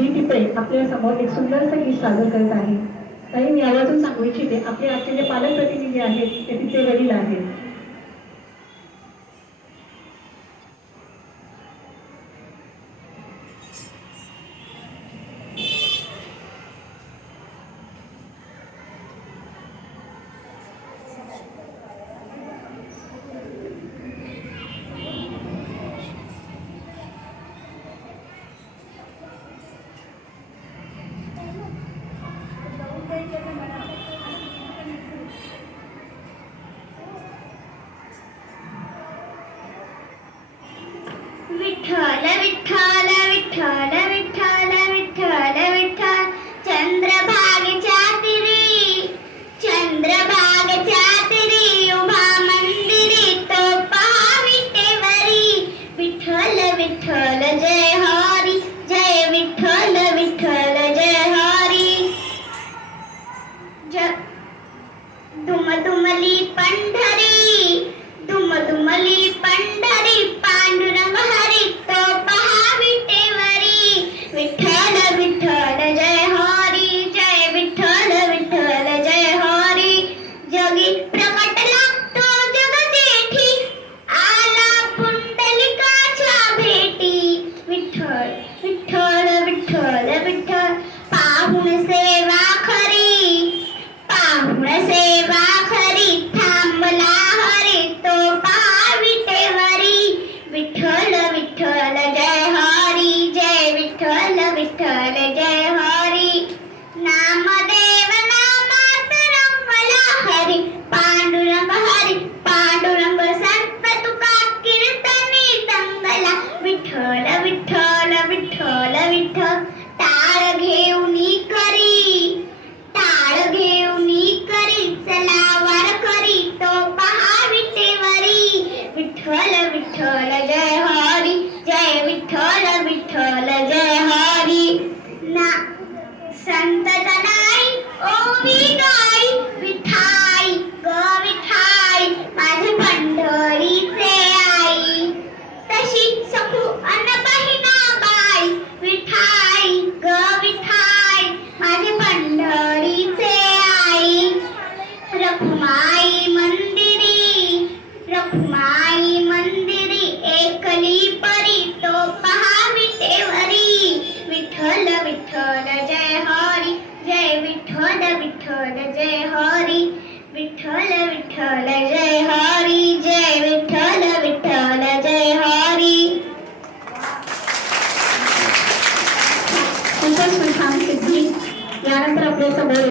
दी पिपळे आपल्यासमोर एक सुंदरसा गीत सादर करत आहे. ताई मी आवाजून सांगू इच्छिते आपले आजचे जे पालक प्रतिनिधी आहेत ते तिचे वडील आहेत. विठ्ठल विठ्ठल विठ्ठल तो पहा रखुमाई मंदिरी रखुमाई मंदिरी, एकली परी तो पहा विटेवरी विठ्ठल विठ्ठल जय हरी, जय विठ्ठल विठ्ठल जय हरी। विठ्ठल विठ्ठल जय हरी, जय विठ्ठल विठ्ठल जय हरी। सुठान सिद्धी यानंतर आपल्या समोर